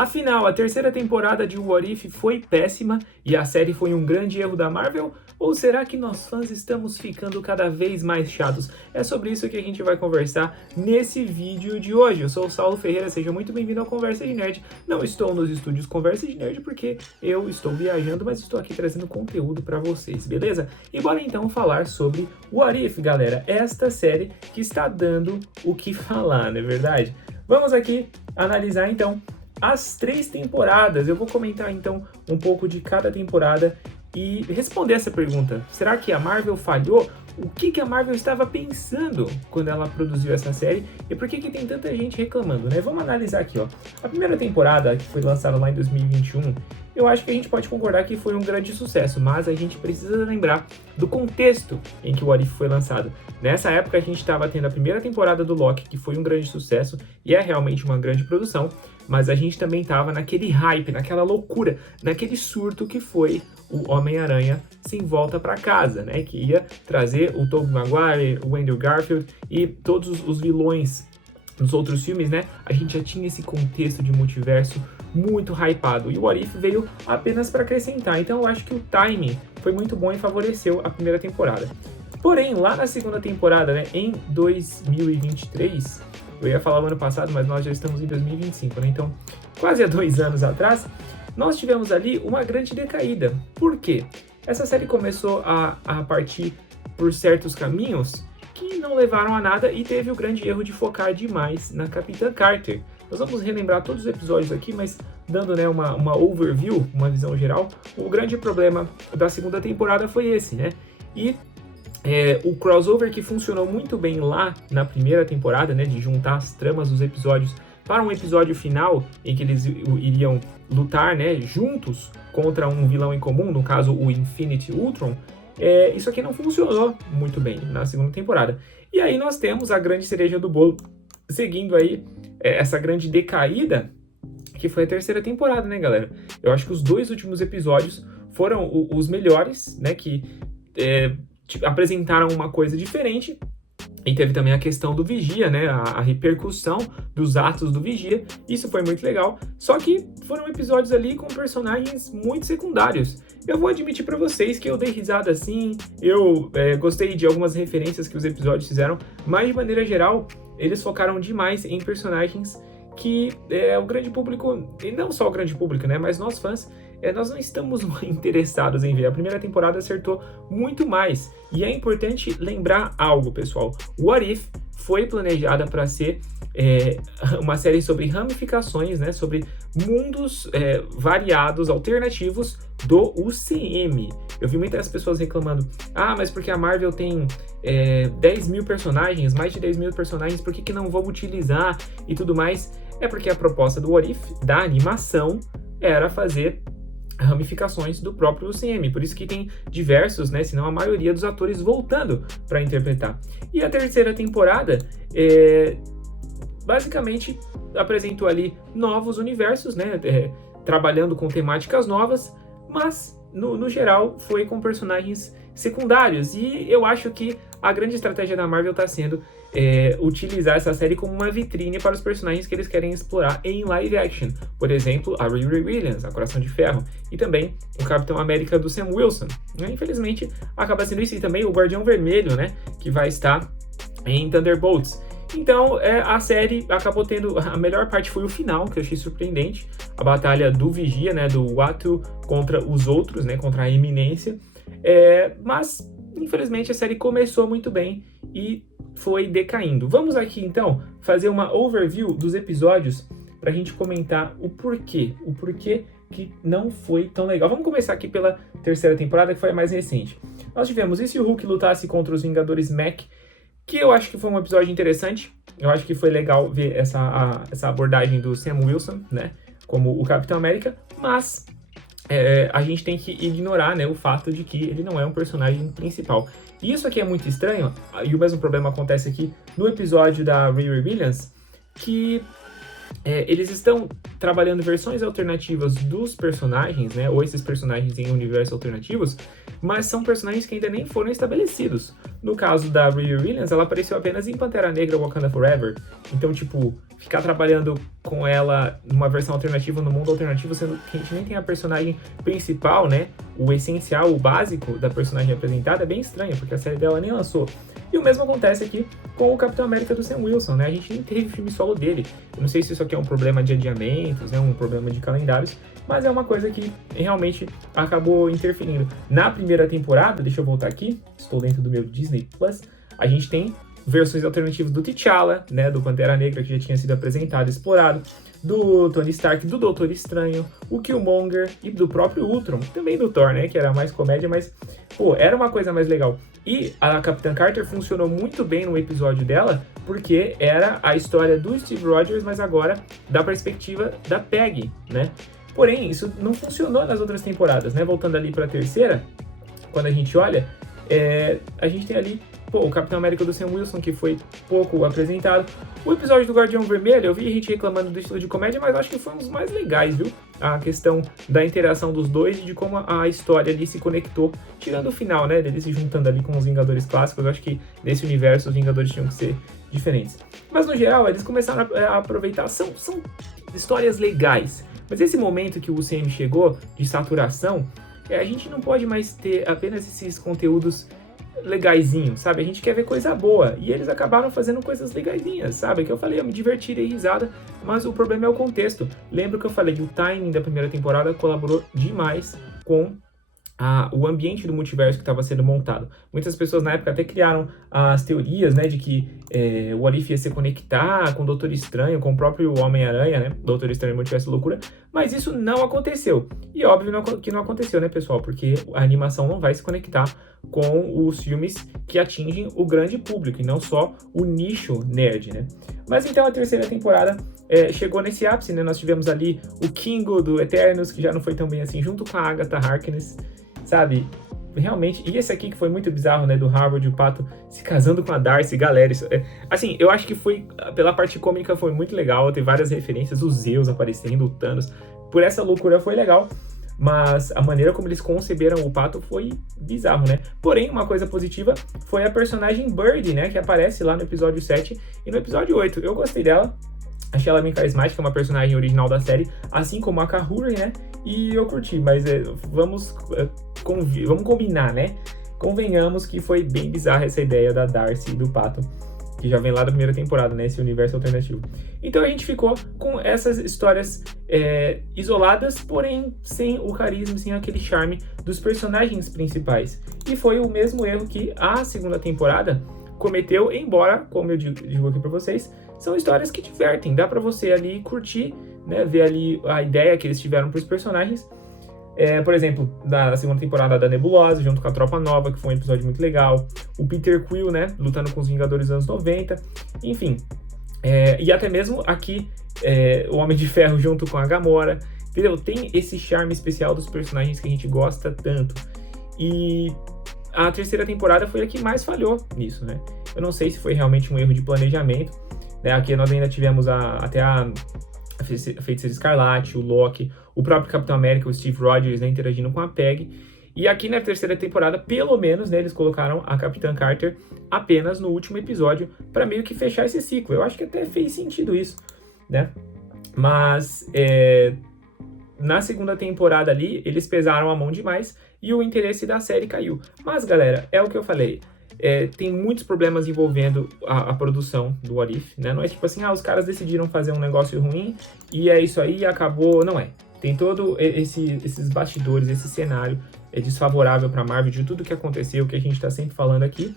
Afinal, a terceira temporada de What If foi péssima e a série foi um grande erro da Marvel? Ou será que nós fãs estamos ficando cada vez mais chatos? É sobre isso que a gente vai conversar nesse vídeo de hoje. Eu sou o Saulo Ferreira, seja muito bem-vindo ao Conversa de Nerd. Não estou nos estúdios Conversa de Nerd porque eu estou viajando, mas estou aqui trazendo conteúdo para vocês, beleza? E bora então falar sobre What If, galera. Esta série que está dando o que falar, não é verdade? Vamos aqui analisar então as 3 temporadas. Eu vou comentar então um pouco de cada temporada e responder essa pergunta. Será que a Marvel falhou? O que a Marvel estava pensando quando ela produziu essa série? E por que tem tanta gente reclamando, né? Vamos analisar aqui, ó. A primeira temporada, que foi lançada lá em 2021, eu acho que a gente pode concordar que foi um grande sucesso, mas a gente precisa lembrar do contexto em que o What If foi lançado. Nessa época a gente estava tendo a primeira temporada do Loki, que foi um grande sucesso e é realmente uma grande produção, mas a gente também estava naquele hype, naquela loucura, naquele surto que foi o Homem-Aranha Sem Volta para Casa, né? Que ia trazer o Tobey Maguire, o Andrew Garfield e todos os vilões dos outros filmes, né? A gente já tinha esse contexto de multiverso muito hypado, e o What If veio apenas para acrescentar. Então eu acho que o timing foi muito bom e favoreceu a primeira temporada. Porém, lá na segunda temporada, né, em 2023, eu ia falar o ano passado, mas nós já estamos em 2025, né? Então, quase há 2 anos atrás, nós tivemos ali uma grande decaída. Por quê? Essa série começou a partir por certos caminhos que não levaram a nada e teve o grande erro de focar demais na Capitã Carter. Nós vamos relembrar todos os episódios aqui, mas dando, né, uma overview, uma visão geral, o grande problema da segunda temporada foi esse, né? E o crossover que funcionou muito bem lá na primeira temporada, né, de juntar as tramas dos episódios para um episódio final em que eles iriam lutar, né, juntos contra um vilão em comum, no caso o Infinity Ultron, isso aqui não funcionou muito bem na segunda temporada. E aí nós temos a grande cereja do bolo, seguindo aí essa grande decaída, que foi a terceira temporada, né, galera? Eu acho que os 2 últimos episódios foram os melhores, né, que apresentaram uma coisa diferente. E teve também a questão do Vigia, né? A repercussão dos atos do Vigia. Isso foi muito legal. Só que foram episódios ali com personagens muito secundários. Eu vou admitir pra vocês que eu dei risada assim. Eu gostei de algumas referências que os episódios fizeram. Mas, de maneira geral, eles focaram demais em personagens que o grande público, e não só o grande público, né? Mas nós fãs, nós não estamos interessados em ver. A primeira temporada acertou muito mais. E é importante lembrar algo, pessoal. What If foi planejada para ser uma série sobre ramificações, né? Sobre mundos variados, alternativos do UCM. Eu vi muitas pessoas reclamando, mas porque a Marvel tem 10 mil personagens, mais de 10 mil personagens, por que não vão utilizar e tudo mais? É porque a proposta do What If, da animação, era fazer ramificações do próprio UCM, por isso que tem diversos, né, se não a maioria dos atores voltando para interpretar. E a terceira temporada basicamente apresentou ali novos universos, né, trabalhando com temáticas novas, mas no geral foi com personagens secundários, e eu acho que a grande estratégia da Marvel está sendo utilizar essa série como uma vitrine para os personagens que eles querem explorar em live action. Por exemplo, a Riri Williams, a Coração de Ferro, e também o Capitão América do Sam Wilson. Infelizmente, acaba sendo isso, e também o Guardião Vermelho, né, que vai estar em Thunderbolts. Então, a série acabou tendo... A melhor parte foi o final, que eu achei surpreendente. A batalha do Vigia, né, do Uatu contra os outros, né, contra a Eminência. Mas, infelizmente, a série começou muito bem e foi decaindo. Vamos aqui, então, fazer uma overview dos episódios para a gente comentar o porquê que não foi tão legal. Vamos começar aqui pela terceira temporada, que foi a mais recente. Nós tivemos E se o Hulk lutasse contra os Vingadores Mac, que eu acho que foi um episódio interessante. Eu acho que foi legal ver essa abordagem do Sam Wilson, né, como o Capitão América, mas a gente tem que ignorar, né, o fato de que ele não é um personagem principal. E isso aqui é muito estranho, e o mesmo problema acontece aqui no episódio da Riri Williams, que eles estão trabalhando versões alternativas dos personagens, né, ou esses personagens em universos alternativos, mas são personagens que ainda nem foram estabelecidos. No caso da Riri Williams, ela apareceu apenas em Pantera Negra Wakanda Forever, então, tipo, ficar trabalhando com ela numa versão alternativa, no mundo alternativo, sendo que a gente nem tem a personagem principal, né, o essencial, o básico da personagem apresentada, é bem estranho, porque a série dela nem lançou. E o mesmo acontece aqui com o Capitão América do Sam Wilson, né? A gente nem teve filme solo dele. Eu não sei se isso aqui é um problema de adiamentos, né? Um problema de calendários, mas é uma coisa que realmente acabou interferindo. Na primeira temporada, deixa eu voltar aqui, estou dentro do meu Disney Plus, a gente tem versões alternativas do T'Challa, né? Do Pantera Negra, que já tinha sido apresentado e explorado, do Tony Stark, do Doutor Estranho, o Killmonger e do próprio Ultron, também do Thor, né? Que era mais comédia, mas, pô, era uma coisa mais legal. E a Capitã Carter funcionou muito bem no episódio dela, porque era a história do Steve Rogers, mas agora da perspectiva da Peggy, né? Porém, isso não funcionou nas outras temporadas, né? Voltando ali para a terceira, quando a gente olha, a gente tem ali o Capitão América do Sam Wilson, que foi pouco apresentado. O episódio do Guardião Vermelho, eu vi gente reclamando do estilo de comédia, mas acho que foi um dos mais legais, viu? A questão da interação dos dois e de como a história ali se conectou, tirando o final, né? Deles se juntando ali com os Vingadores clássicos. Eu acho que nesse universo os Vingadores tinham que ser diferentes. Mas no geral, eles começaram a aproveitar, são histórias legais. Mas esse momento que o UCM chegou, de saturação, a gente não pode mais ter apenas esses conteúdos legaisinho, sabe? A gente quer ver coisa boa, e eles acabaram fazendo coisas legaisinhas, sabe? Que eu falei, eu me diverti, dei risada, mas o problema é o contexto. Lembra que eu falei que o timing da primeira temporada colaborou demais com o ambiente do multiverso que estava sendo montado. Muitas pessoas na época até criaram as teorias, né, de que o What If ia se conectar com o Doutor Estranho, com o próprio Homem-Aranha, né, Doutor Estranho Multiverso Loucura, mas isso não aconteceu. E óbvio que não aconteceu, né, pessoal, porque a animação não vai se conectar com os filmes que atingem o grande público, e não só o nicho nerd, né. Mas então a terceira temporada chegou nesse ápice, né, nós tivemos ali o Kingo do Eternos, que já não foi tão bem assim, junto com a Agatha Harkness, sabe, realmente, e esse aqui que foi muito bizarro, né, do Howard, o Pato se casando com a Darcy, galera, isso, assim, eu acho que foi, pela parte cômica foi muito legal, tem várias referências, os Zeus aparecendo, o Thanos, por essa loucura foi legal, mas a maneira como eles conceberam o Pato foi bizarro, né, porém, uma coisa positiva foi a personagem Birdie, né, que aparece lá no episódio 7 e no episódio 8, eu gostei dela, achei ela bem carismática, é uma personagem original da série, assim como a Kahuri, né? E eu curti, mas vamos combinar, né? Convenhamos que foi bem bizarra essa ideia da Darcy e do Pato, que já vem lá da primeira temporada, né? Esse universo alternativo. Então a gente ficou com essas histórias isoladas, porém sem o carisma, sem aquele charme dos personagens principais. E foi o mesmo erro que a segunda temporada cometeu, embora, como eu digo aqui pra vocês, são histórias que divertem, dá pra você ali curtir, né, ver ali a ideia que eles tiveram pros personagens. Por exemplo, da segunda temporada da Nebulosa, junto com a Tropa Nova, que foi um episódio muito legal. O Peter Quill, né, lutando com os Vingadores dos anos 90. Enfim, e até mesmo aqui, o Homem de Ferro junto com a Gamora. Entendeu? Tem esse charme especial dos personagens que a gente gosta tanto. E a terceira temporada foi a que mais falhou nisso, né? Eu não sei se foi realmente um erro de planejamento, né? Aqui nós ainda tivemos até a Feiticeira Escarlate, o Loki, o próprio Capitão América, o Steve Rogers, né, interagindo com a Peggy. E aqui na terceira temporada, pelo menos, né, eles colocaram a Capitã Carter apenas no último episódio para meio que fechar esse ciclo. Eu acho que até fez sentido isso, né? Mas na segunda temporada ali, eles pesaram a mão demais e o interesse da série caiu. Mas, galera, é o que eu falei. Tem muitos problemas envolvendo a produção do What If, né? Não é tipo assim, os caras decidiram fazer um negócio ruim e é isso aí, acabou. Não é. Tem todo esses bastidores, esse cenário desfavorável para Marvel de tudo que aconteceu, que a gente está sempre falando aqui.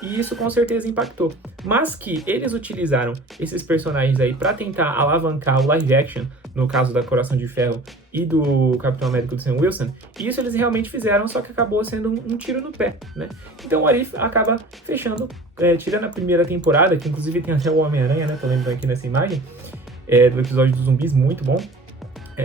E isso com certeza impactou. Mas que eles utilizaram esses personagens aí para tentar alavancar o live action, no caso da Coração de Ferro e do Capitão América do Sam Wilson, e isso eles realmente fizeram, só que acabou sendo um tiro no pé, né? Então o What If acaba fechando, tirando a primeira temporada, que inclusive tem até o Homem-Aranha, né? Tô lembrando aqui nessa imagem, do episódio dos zumbis, muito bom.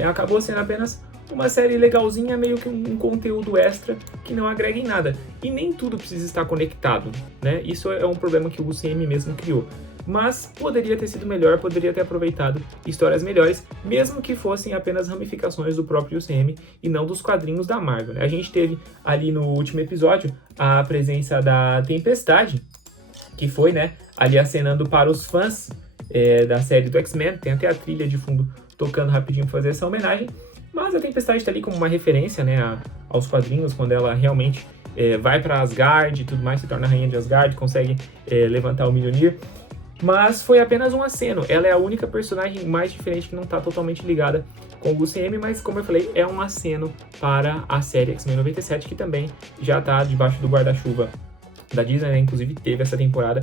Acabou sendo apenas uma série legalzinha, meio que um conteúdo extra que não agrega em nada. E nem tudo precisa estar conectado, né? Isso é um problema que o UCM mesmo criou. mas poderia ter sido melhor, poderia ter aproveitado histórias melhores, mesmo que fossem apenas ramificações do próprio UCM e não dos quadrinhos da Marvel, né? A gente teve ali no último episódio a presença da Tempestade, que foi, né, ali acenando para os fãs da série do X-Men. Tem até a trilha de fundo tocando rapidinho para fazer essa homenagem, mas a Tempestade está ali como uma referência, né, aos quadrinhos, quando ela realmente vai para Asgard e tudo mais, se torna a rainha de Asgard, consegue levantar o Mjolnir. Mas foi apenas um aceno. Ela é a única personagem mais diferente que não está totalmente ligada com o UCM, mas como eu falei, é um aceno para a série X-Men 97, que também já está debaixo do guarda-chuva da Disney, né? Inclusive teve essa temporada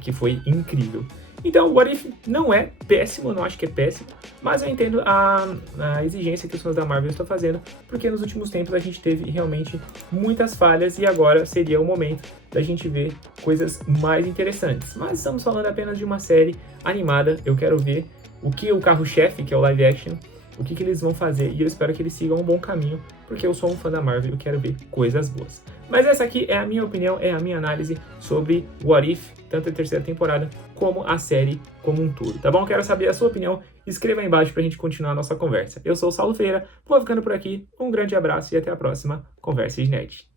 que foi incrível. Então, o What If não é péssimo, eu não acho que é péssimo, mas eu entendo a exigência que os fãs da Marvel estão fazendo, porque nos últimos tempos a gente teve realmente muitas falhas e agora seria o momento da gente ver coisas mais interessantes. Mas estamos falando apenas de uma série animada, eu quero ver o que o carro-chefe, que é o live action, o que eles vão fazer, e eu espero que eles sigam um bom caminho, porque eu sou um fã da Marvel e eu quero ver coisas boas. Mas essa aqui é a minha opinião, é a minha análise sobre What If, tanto a terceira temporada como a série como um todo, tá bom? Quero saber a sua opinião, escreva aí embaixo pra gente continuar a nossa conversa. Eu sou o Saulo Feira, vou ficando por aqui, um grande abraço e até a próxima Conversa de Nerd.